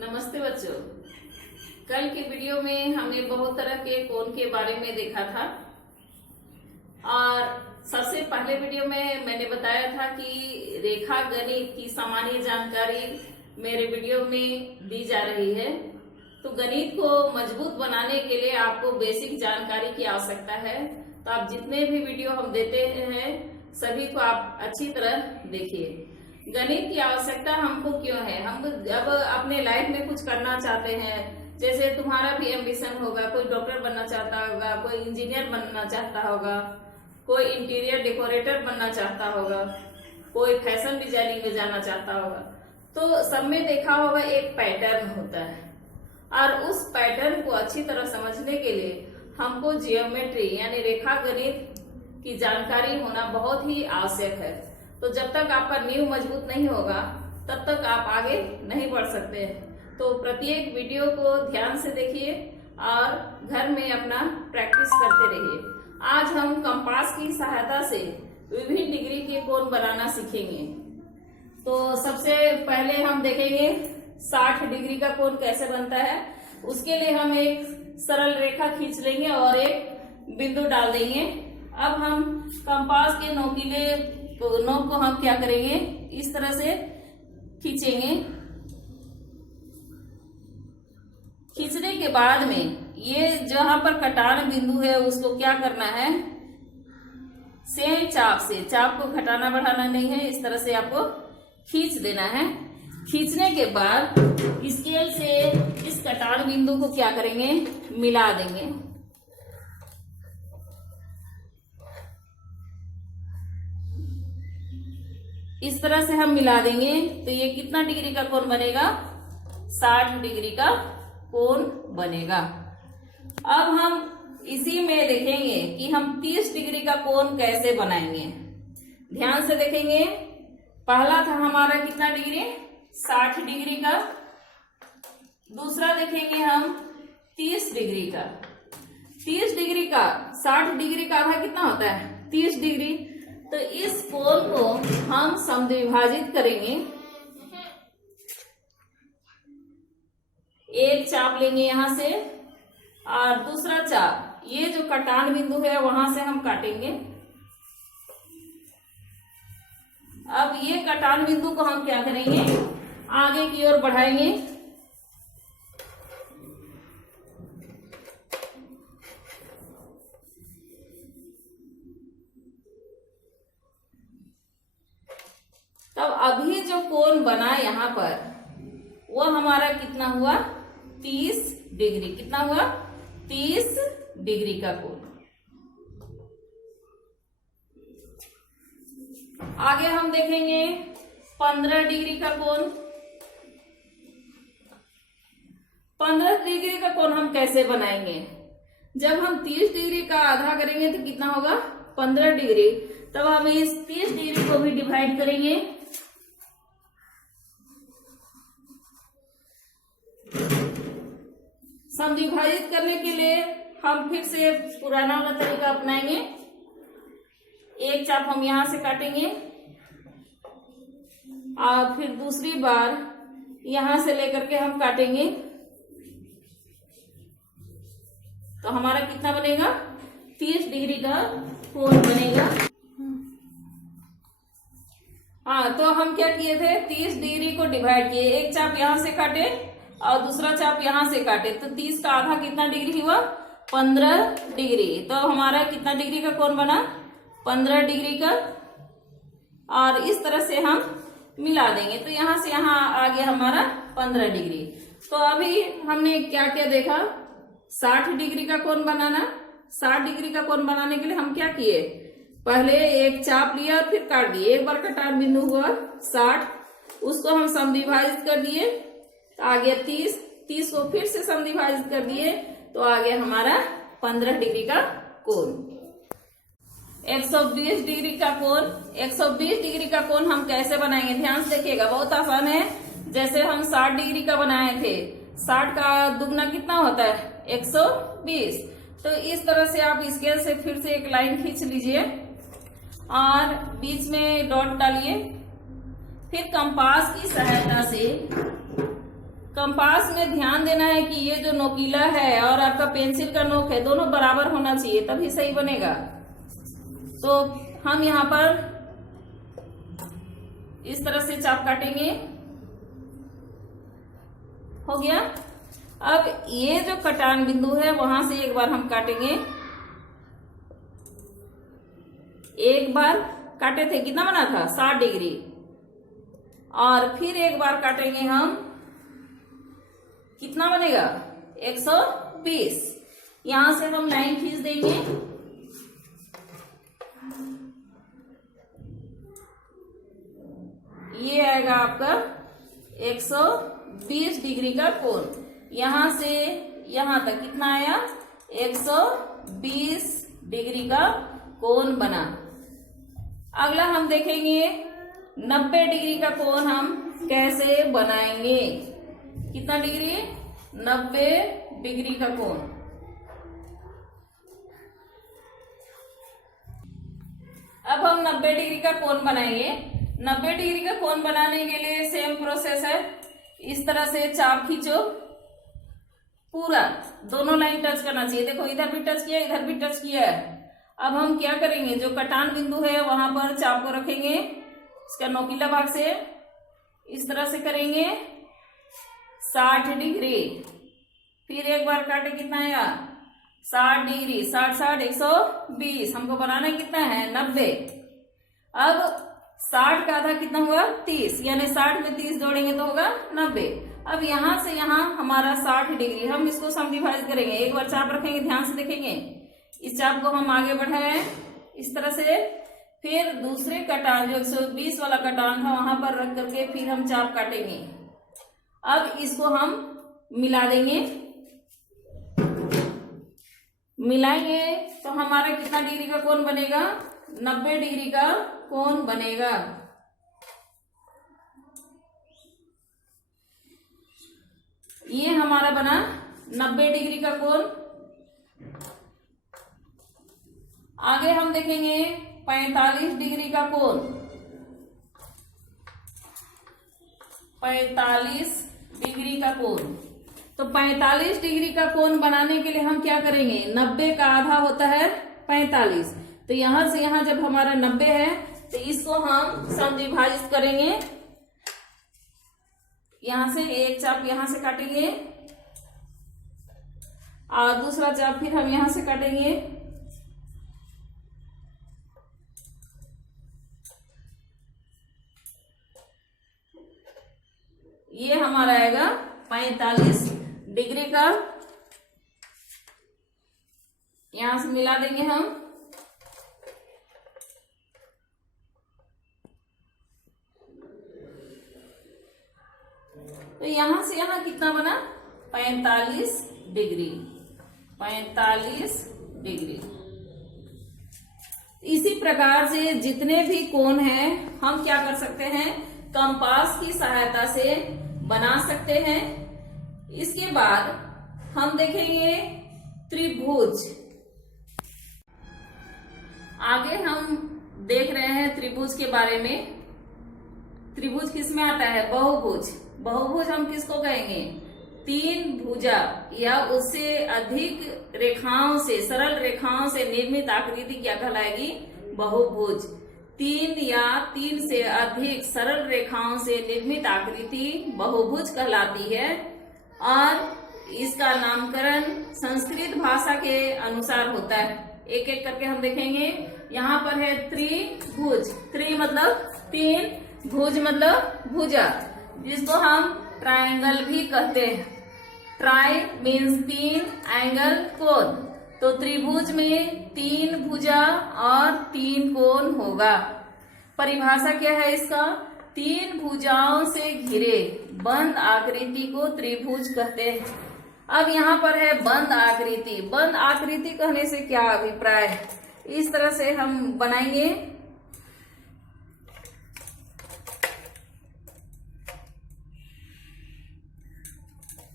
नमस्ते बच्चों। कल के वीडियो में हमने बहुत तरह के कोण के बारे में देखा था और सबसे पहले वीडियो में मैंने बताया था कि रेखा गणित की सामान्य जानकारी मेरे वीडियो में दी जा रही है। तो गणित को मजबूत बनाने के लिए आपको बेसिक जानकारी की आवश्यकता है। तो आप जितने भी वीडियो हम देते हैं सभी को आप अच्छी तरह देखिए। गणित की आवश्यकता हमको क्यों है? हम जब अपने लाइफ में कुछ करना चाहते हैं, जैसे तुम्हारा भी एम्बिशन होगा, कोई डॉक्टर बनना चाहता होगा, कोई इंजीनियर बनना चाहता होगा, कोई इंटीरियर डेकोरेटर बनना चाहता होगा, कोई फैशन डिजाइनिंग में जाना चाहता होगा, तो सब में देखा होगा एक पैटर्न होता है और उस पैटर्न को अच्छी तरह समझने के लिए हमको जियोमेट्री यानी रेखा गणित की जानकारी होना बहुत ही आवश्यक है। तो जब तक आपका नींव मजबूत नहीं होगा तब तक आप आगे नहीं बढ़ सकते हैं। तो प्रत्येक वीडियो को ध्यान से देखिए और घर में अपना प्रैक्टिस करते रहिए। आज हम कंपास की सहायता से विभिन्न डिग्री के कोण बनाना सीखेंगे। तो सबसे पहले हम देखेंगे 60 डिग्री का कोण कैसे बनता है। उसके लिए हम एक सरल रेखा खींच लेंगे और एक बिंदु डाल देंगे। अब हम कंपास के नोकीले नोक को हम क्या करेंगे, इस तरह से खींचेंगे। खींचने के बाद में ये जहां पर कटान बिंदु है उसको क्या करना है, सेम चाप से, चाप को घटाना बढ़ाना नहीं है, इस तरह से आपको खींच देना है। खींचने के बाद स्केल से इस कटान बिंदु को क्या करेंगे, मिला देंगे। इस तरह से हम मिला देंगे तो ये कितना डिग्री का कोण बनेगा, 60 डिग्री का कोण बनेगा। अब हम इसी में देखेंगे कि हम 30 डिग्री का कोण कैसे बनाएंगे। ध्यान से देखेंगे। पहला था हमारा कितना डिग्री, 60 डिग्री का। दूसरा देखेंगे हम 30 डिग्री का। 30 डिग्री का 60 डिग्री का आधा कितना होता है, 30 डिग्री। तो इस कोण को हम समद्विभाजित करेंगे। एक चाप लेंगे यहां से और दूसरा चाप ये जो कटान बिंदु है वहां से हम काटेंगे। अब ये कटान बिंदु को हम क्या करेंगे, आगे की ओर बढ़ाएंगे। तब अभी जो कोण बना यहाँ पर वो हमारा कितना हुआ, 30 डिग्री। कितना हुआ, 30 डिग्री का कोण। आगे हम देखेंगे 15 डिग्री का कोण। 15 डिग्री का कोण हम कैसे बनाएंगे, जब हम 30 डिग्री का आधा करेंगे तो कितना होगा, 15 डिग्री। तब हम इस 30 डिग्री को भी डिवाइड करेंगे। समद्विभाजित करने के लिए हम फिर से पुराना वाला तरीका अपनाएंगे। एक चाप हम यहां से काटेंगे और फिर दूसरी बार यहां से लेकर के हम काटेंगे। तो हमारा कितना बनेगा, 30 डिग्री का कोण बनेगा। हाँ, तो हम क्या किए थे, 30 डिग्री को डिवाइड किए। एक चाप यहां से काटे और दूसरा चाप यहां से काटे तो 30 का आधा कितना डिग्री हुआ, 15 डिग्री। तो हमारा कितना डिग्री का कोण बना, 15 डिग्री का। और इस तरह से हम मिला देंगे तो यहां से यहां आ गया हमारा 15 डिग्री। तो अभी हमने क्या क्या देखा, 60 डिग्री का कोण बनाना। 60 डिग्री का कोण बनाने के लिए हम क्या किए, पहले एक चाप लिया और फिर काट दिए। एक बार कटान बिंदु हुआ 60, उसको हम समद्विभाजित कर दिए तो आ गया 30। 30 को फिर से समद्विभाजित कर दिए तो आ गया हमारा 15 डिग्री का कोण। 120 डिग्री का कोण। 120 डिग्री का कोण हम कैसे बनाएंगे, ध्यान से देखिएगा, बहुत आसान है। जैसे हम 60 डिग्री का बनाए थे, 60 का दुगना कितना होता है, 120। तो इस तरह से आप स्केल से फिर से एक लाइन खींच लीजिए और बीच में डॉट डालिए। फिर कंपास की सहायता से कंपास में ध्यान देना है कि ये जो नोकीला है और आपका पेंसिल का नोक है दोनों बराबर होना चाहिए, तभी सही बनेगा। तो हम यहाँ पर इस तरह से चाप काटेंगे। हो गया। अब ये जो कटान बिंदु है वहां से एक बार हम काटेंगे। एक बार काटे थे, कितना बना था 60 डिग्री, और फिर एक बार काटेंगे हम, कितना बनेगा 120। यहां से हम लाइन खींच देंगे। ये आएगा आपका 120 डिग्री का कोण। यहां से यहां तक कितना आया 120 डिग्री का कोण बना। अगला हम देखेंगे 90 डिग्री का कोण हम कैसे बनाएंगे। कितना डिग्री 90 डिग्री का कोण। अब हम 90 डिग्री का कोण बनाएंगे। 90 डिग्री का कोण बनाने के लिए सेम प्रोसेस है। इस तरह से चाप खींचो, पूरा दोनों लाइन टच करना चाहिए। देखो इधर भी टच किया, इधर भी टच किया है। अब हम क्या करेंगे, जो कटान बिंदु है वहां पर चाप को रखेंगे, इसका नोकीला भाग से इस तरह से करेंगे 60 डिग्री। फिर एक बार काटे, कितना आया 60 डिग्री, 60 60 120। हमको बनाना कितना है 90। अब 60 का आधा कितना होगा 30, यानी 60 में 30 जोड़ेंगे तो होगा 90। अब यहां से यहां हमारा 60 डिग्री, हम इसको समविभाजित करेंगे। एक बार चाप रखेंगे, ध्यान से देखेंगे, इस चाप को हम आगे बढ़ाएं इस तरह से। फिर दूसरे कटान जो 120 वाला कटान था वहां पर रख करके फिर हम चाप काटेंगे। अब इसको हम मिला देंगे। मिलाएंगे तो हमारा कितना डिग्री का कोण बनेगा 90 डिग्री का कोण बनेगा। ये हमारा बना 90 डिग्री का कोण। आगे हम देखेंगे 45 डिग्री का कोण। 45 डिग्री का कोण। तो 45 डिग्री का कोण बनाने के लिए हम क्या करेंगे, 90 का आधा होता है 45। तो यहां से यहां जब हमारा 90 है तो इसको हम समविभाजित करेंगे। यहां से एक चाप यहां से काटेंगे और दूसरा चाप फिर हम यहां से काटेंगे। ये हमारा आएगा 45 डिग्री का। यहां से मिला देंगे हम। तो यहां से यहां कितना बना 45 डिग्री। 45 डिग्री। इसी प्रकार से जितने भी कोण हैं हम क्या कर सकते हैं, कंपास की सहायता से बना सकते हैं। इसके बाद हम देखेंगे त्रिभुज। आगे हम देख रहे हैं त्रिभुज के बारे में। त्रिभुज किसमें आता है, बहुभुज। बहुभुज हम किसको कहेंगे, 3 भुजा या उससे अधिक रेखाओं से, सरल रेखाओं से निर्मित आकृति क्या कहलाएगी, बहुभुज। 3 या 3 से अधिक सरल रेखाओं से निर्मित आकृति बहुभुज कहलाती है। और इसका नामकरण संस्कृत भाषा के अनुसार होता है। एक एक करके हम देखेंगे। यहाँ पर है त्रिभुज। त्रि मतलब 3, भुज मतलब भुजा, जिसको हम ट्रायंगल भी कहते हैं। ट्राई मीन्स 3, एंगल कोण। तो त्रिभुज में 3 भुजा और 3 कोण होगा। परिभाषा क्या है इसका, 3 भुजाओं से घिरे बंद आकृति को त्रिभुज कहते हैं। अब यहाँ पर है बंद आकृति। बंद आकृति कहने से क्या अभिप्राय है, इस तरह से हम बनाएंगे।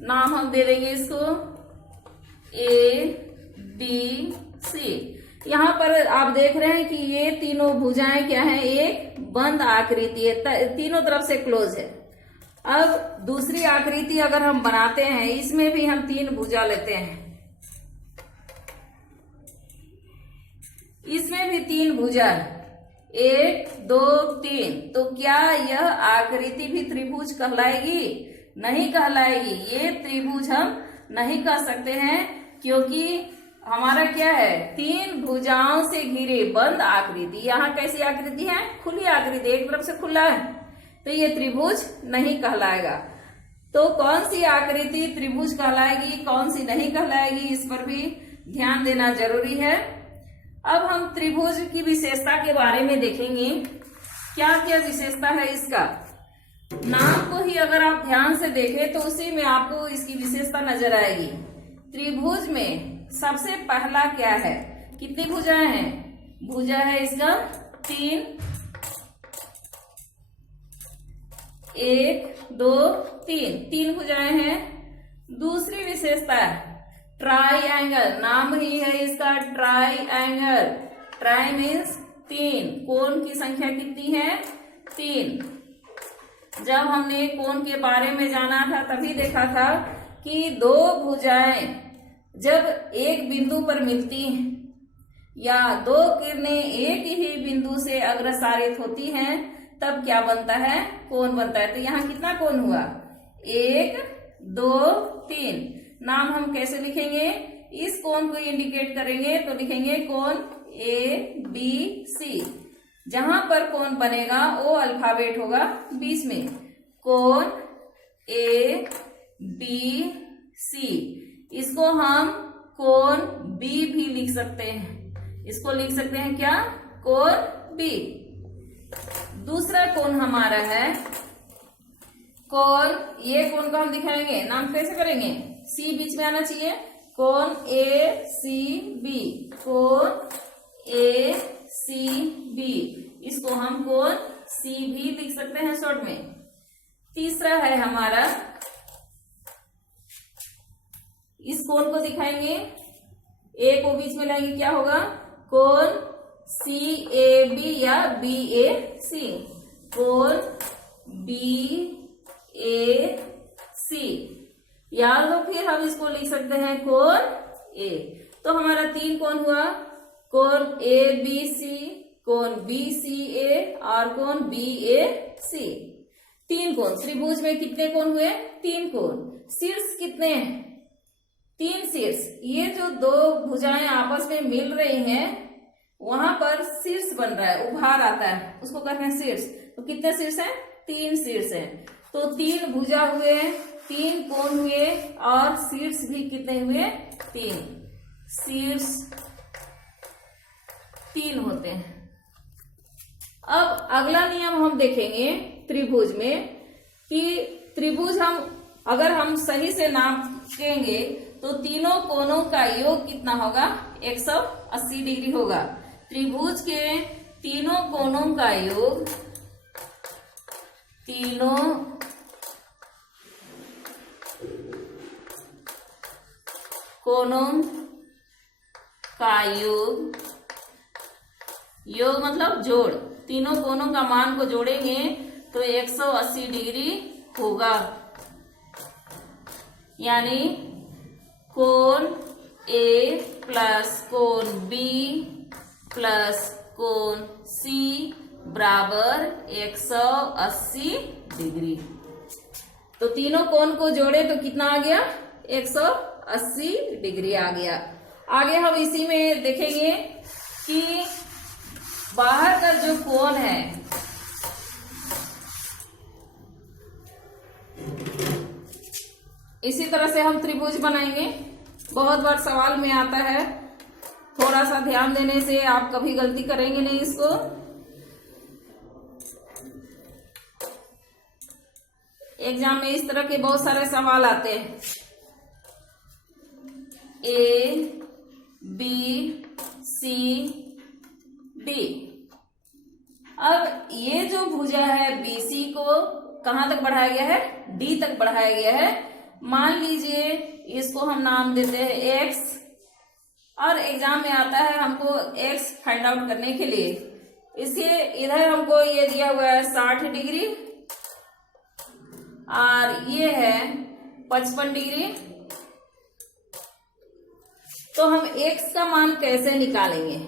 नाम हम दे देंगे इसको ABC। यहाँ पर आप देख रहे हैं कि ये तीनों भुजाएं क्या है, एक बंद आकृति है, तीनों तरफ से क्लोज है। अब दूसरी आकृति अगर हम बनाते हैं, इसमें भी हम 3 भुजा लेते हैं, इसमें भी 3 भुजा, 1 2 3। तो क्या यह आकृति भी त्रिभुज कहलाएगी? नहीं कहलाएगी। ये त्रिभुज हम नहीं कह सकते हैं, क्योंकि हमारा क्या है, 3 भुजाओं से घिरे बंद आकृति। यहाँ कैसी आकृति है? खुली आकृति, एक तरफ से खुला है, तो ये त्रिभुज नहीं कहलाएगा। तो कौन सी आकृति त्रिभुज कहलाएगी, कौन सी नहीं कहलाएगी, इस पर भी ध्यान देना जरूरी है। अब हम त्रिभुज की विशेषता के बारे में देखेंगे, क्या क्या विशेषता है इसका। नाम को ही अगर आप ध्यान से देखें तो उसी में आपको इसकी विशेषता नजर आएगी। त्रिभुज में सबसे पहला क्या है, कितनी भुजाएं हैं? भुजा है इसका 3, 1 2 3 भुजाएं हैं। दूसरी विशेषता है ट्राइएंगल, नाम ही है इसका ट्राइएंगल। ट्राई मीन्स 3, कोण की संख्या कितनी है? 3। जब हमने कोण के बारे में जाना था तभी देखा था कि 2 भुजाएं जब एक बिंदु पर मिलती हैं या 2 किरणें एक ही बिंदु से अग्रसारित होती हैं, तब क्या बनता है? कोण बनता है। तो यहाँ कितना कोण हुआ? 1 2 3। नाम हम कैसे लिखेंगे? इस कोण को इंडिकेट करेंगे तो लिखेंगे कोण ABC। जहां पर कोण बनेगा वो अल्फाबेट होगा बीच में, कोण ABC। इसको हम कोण B भी लिख सकते हैं, इसको लिख सकते हैं क्या? कोण B। दूसरा कोण हमारा है कोण, ये कोण को हम दिखाएंगे, नाम कैसे करेंगे? C बीच में आना चाहिए, कोण ACB, कोण ACB। इसको हम कोण C भी लिख सकते हैं शॉर्ट में। तीसरा है हमारा, इस कोण को दिखाएंगे, A को बीच में लाएंगे, क्या होगा? कोण CAB या BAC, कोण BAC। या तो फिर हम इसको लिख सकते हैं कोण A। तो हमारा 3 कोण हुआ, कोण ABC, कोण BCA और कोण BAC। 3 कोण। त्रिभुज में कितने कोण हुए? 3 कोण। शीर्ष कितने हैं? 3 शीर्ष। ये जो 2 भुजाएं आपस में मिल रही हैं, वहां पर शीर्ष बन रहा है, उभार आता है, उसको कहते हैं शीर्ष। तो कितने शीर्ष हैं? 3 शीर्ष हैं। तो 3 भुजा हुए, 3 कोण हुए और शीर्ष भी कितने हुए? 3। शीर्ष 3 होते हैं। अब अगला नियम हम देखेंगे त्रिभुज में कि त्रिभुज अगर हम सही से नापेंगे तो तीनों कोणों का योग कितना होगा? 180 डिग्री होगा। त्रिभुज के तीनों कोणों का योग, तीनों कोणों का योग, योग मतलब जोड़, तीनों कोणों का मान को जोड़ेंगे तो 180 डिग्री होगा। यानी कोण A प्लस कोण B प्लस कोण C बराबर 180 डिग्री। तो तीनों कोण को जोड़े तो कितना आ गया? 180 डिग्री आ गया। आगे हम इसी में देखेंगे कि बाहर का जो कोण है, इसी तरह से हम त्रिभुज बनाएंगे। बहुत बार सवाल में आता है, थोड़ा सा ध्यान देने से आप कभी गलती करेंगे नहीं इसको। एग्जाम में इस तरह के बहुत सारे सवाल आते हैं, A B C D। अब ये जो भुजा है BC को कहां तक बढ़ाया गया है? D तक बढ़ाया गया है। मान लीजिए इसको हम नाम देते हैं X, और एग्जाम में आता है हमको X फाइंड आउट करने के लिए। इसके इधर हमको ये दिया हुआ है 60 डिग्री और ये है 55 डिग्री। तो हम x का मान कैसे निकालेंगे?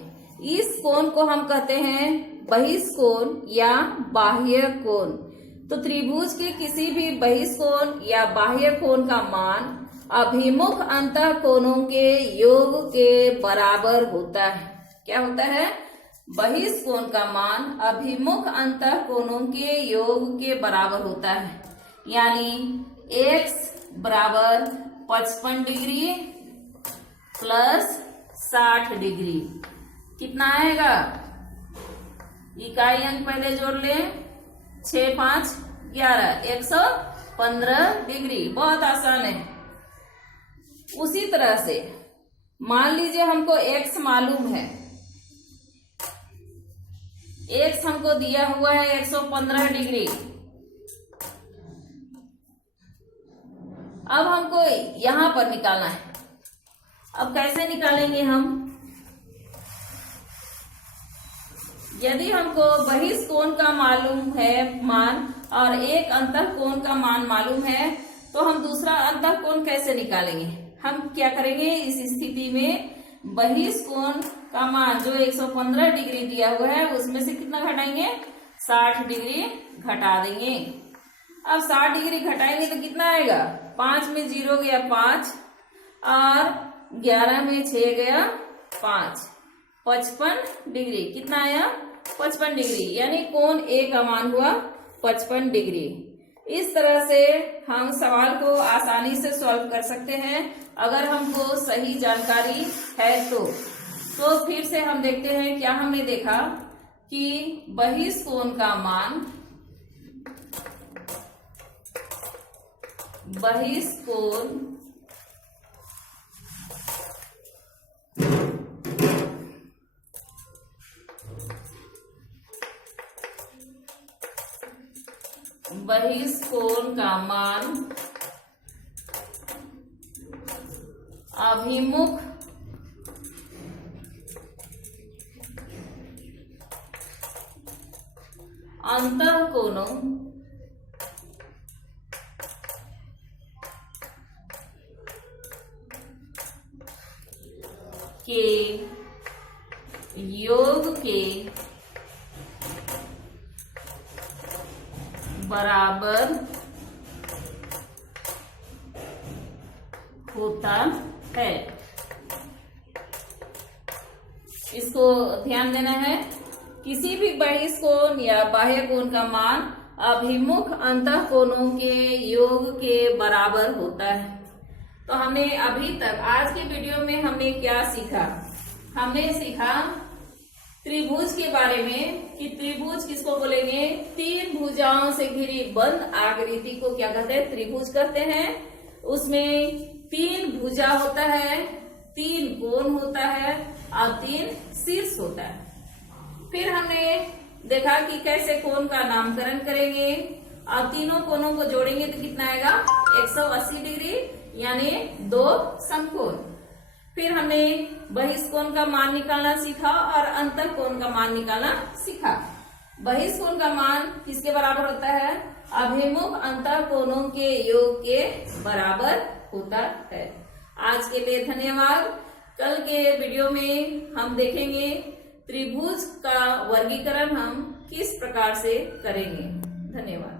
इस कोण को हम कहते हैं बहिष्कोण या बाह्य कोण। तो त्रिभुज के किसी भी बहिष्कोण या बाह्य कोण का मान अभिमुख अंतः कोणों के योग के बराबर होता है। क्या होता है? बहिष्कोण का मान अभिमुख अंतः कोणों के योग के बराबर होता है। यानी x बराबर 55 डिग्री प्लस 60 डिग्री कितना आएगा? इकाई अंक पहले जोड़ लें, 6 5 11 115 डिग्री। बहुत आसान है। उसी तरह से मान लीजिए हमको x मालूम है, x हमको दिया हुआ है 115 डिग्री। अब हमको यहां पर निकालना है। अब कैसे निकालेंगे हम? यदि हमको बहिष्कोण का मालूम है मान और एक अंतःकोण का मान मालूम है, तो हम दूसरा अंतःकोण कैसे निकालेंगे? हम क्या करेंगे इस स्थिति में? बहिष्कोण का मान जो 115 डिग्री दिया हुआ है उसमें से कितना घटाएंगे? 60 डिग्री घटा देंगे। अब 60 डिग्री घटाएंगे तो कितना आएगा? 5 में 0 गया 5 और 11 में 6 गया 5, 55 डिग्री। कितना आया? 55 डिग्री। यानी कोण ए का मान हुआ 55 डिग्री। इस तरह से हम सवाल को आसानी से सॉल्व कर सकते हैं अगर हमको सही जानकारी है तो। फिर से हम देखते हैं क्या हमने देखा कि बहिष्कोण का मान, बहिष्कोण का मान अभिमुख अंतःकोणों के योग के बराबर होता है। इसको ध्यान देना है। किसी भी बहिष्कोण या बाह्य कोण का मान अभिमुख अंतःकोणों के योग के बराबर होता है। तो हमने अभी तक आज के वीडियो में हमने क्या सीखा? हमने सीखा त्रिभुज के बारे में कि त्रिभुज किसको बोलेंगे? 3 भुजाओं से घिरी बंद आकृति को क्या कहते हैं? त्रिभुज कहते हैं। उसमें 3 भुजा होता है, 3 कोण होता है और 3 शीर्ष होता है। फिर हमने देखा कि कैसे कोण का नामकरण करेंगे और तीनों कोणों को जोड़ेंगे तो कितना आएगा? 180 डिग्री, यानी 2 समकोण। फिर हमने बहिष्कोण का मान निकालना सीखा और अंतःकोण का मान निकालना सीखा। बहिष्कोण का मान किसके बराबर होता है? अभिमुख अंतःकोणों के योग के बराबर होता है। आज के लिए धन्यवाद। कल के वीडियो में हम देखेंगे त्रिभुज का वर्गीकरण हम किस प्रकार से करेंगे। धन्यवाद।